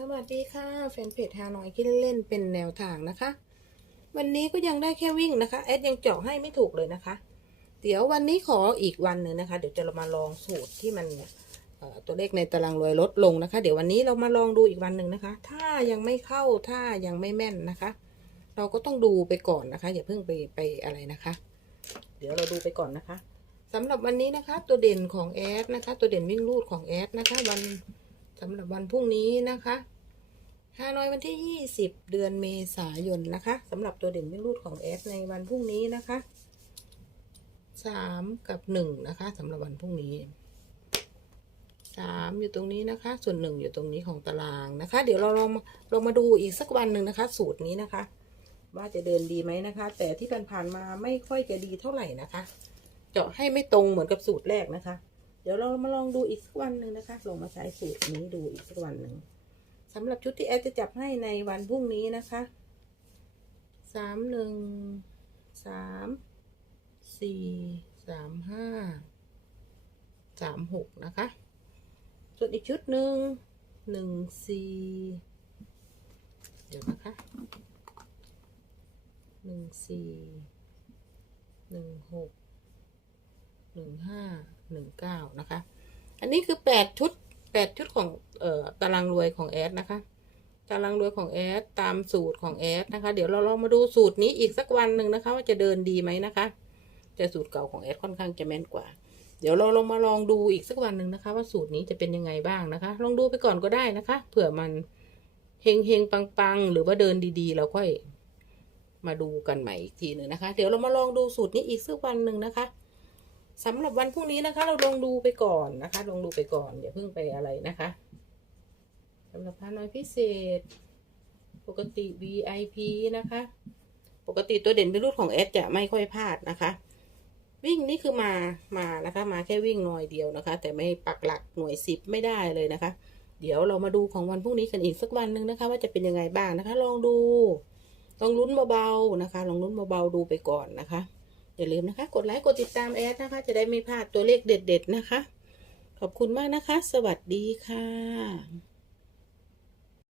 สวัสดีค่ะแฟนเพจฮานอยคิดเล่นๆเป็นแนวทางนะคะ วันนี้ก็ยังได้แค่วิ่งนะคะแอดยังเจาะให้ไม่ถูกเลยนะคะ เดี๋ยววันนี้ขออีกวันหนึ่งนะคะ เดี๋ยวจะเรามาลองสูตรที่มันตัวเลขในตารางรวยลดลงนะคะ เดี๋ยววันนี้เรามาลองดูอีกวันหนึ่งนะคะ ถ้ายังไม่เข้าถ้ายังไม่แม่นนะคะ เราก็ต้องดูไปก่อนนะคะ อย่าเพิ่งไปไปอะไรนะคะ เดี๋ยวเราดูไปก่อนนะคะสำหรับวันนี้นะคะ ตัวเด่นของแอดนะคะ ตัวเด่นวิ่งรูดของแอดนะคะ วัน สำหรับวันพรุ่งนี้นะคะฮานอยวันที่ 20 เดือนเมษายนนะคะสำหรับตัวเด่นวิ่งรูดของแอดในวันพรุ่งนี้นะคะสามกับหนึ่งนะคะสำหรับวันพรุ่งนี้สามอยู่ตรงนี้นะคะ ส่วนหนึ่งอยู่ตรงนี้ของตารางนะคะ เดี๋ยวเราลองมาลองมาดูอีกสักวันหนึ่งนะคะ สูตรนี้นะคะ ว่าจะเดินดีไหมนะคะ แต่ที่ผ่านๆมาไม่ค่อยจะดีเท่าไหร่นะคะ เจาะให้ไม่ตรงเหมือนกับสูตรแรกนะคะ ดี๋ยวเรามาลองดูอีกสักวันหนึ่งนะคะ ลองมาใช้สูตรนี้ดูอีกสักวันหนึ่งสำหรับชุดที่แอดจะจับให้ในวันพรุ่งนี้นะคะสามหนึ่งสามสี่สามห้าสามหกนะคะ ส่วนอีกชุดหนึ่งหนึ่งสี่เดี๋ยวนะคะหนึ่งสี่หนึ่งหก หนึ่งห้าหนึ่งเก้านะคะ อันนี้คือแปดชุดแปดชุดของเอ่อตารางรวยของแอดนะคะ ตารางรวยของแอดตามสูตรของแอดนะคะ เดี๋ยวเราลองมาดูสูตรนี้อีกสักวันหนึ่งนะคะ ว่าจะเดินดีไหมนะคะ แต่สูตรเก่าของแอดค่อนข้างจะแม่นกว่า เดี๋ยวเราลองมาลองดูอีกสักวันหนึ่งนะคะ ว่าสูตรนี้จะเป็นยังไงบ้างนะคะ ลองดูไปก่อนก็ได้นะคะ เผื่อมันเฮงเฮงปังปังหรือว่าเดินดีๆเราค่อยมาดูกันใหม่อีกทีหนึ่งนะคะ เดี๋ยวเรามาลองดูสูตรนี้อีกสักวันหนึ่งนะคะ สำหรับวันพรุ่งนี้นะคะ เราลองดูไปก่อนนะคะ ลองดูไปก่อนอย่าเพิ่งไปอะไรนะคะสำหรับพาน้อยพิเศษ ปกติ VIP นะคะ ปกติตัวเด่นเป็นรุ่นของเอสจะไม่ค่อยพลาดนะคะ วิ่งนี่คือมามานะคะ มาแค่วิ่งหน่อยเดียวนะคะ แต่ไม่ปักหลักหน่วยสิบไม่ได้เลยนะคะ เดี๋ยวเรามาดูของวันพรุ่งนี้กันอีกสักวันหนึ่งนะคะ ว่าจะเป็นยังไงบ้างนะคะ ลองดูลองลุ้นเบาๆนะคะ ลองลุ้นเบาๆดูไปก่อนนะคะ อย่าลืมนะคะ กดไลค์กดติดตามแอดนะคะ จะได้ไม่พลาดตัวเลขเด็ด ๆ นะคะ ขอบคุณมากนะคะ สวัสดีค่ะ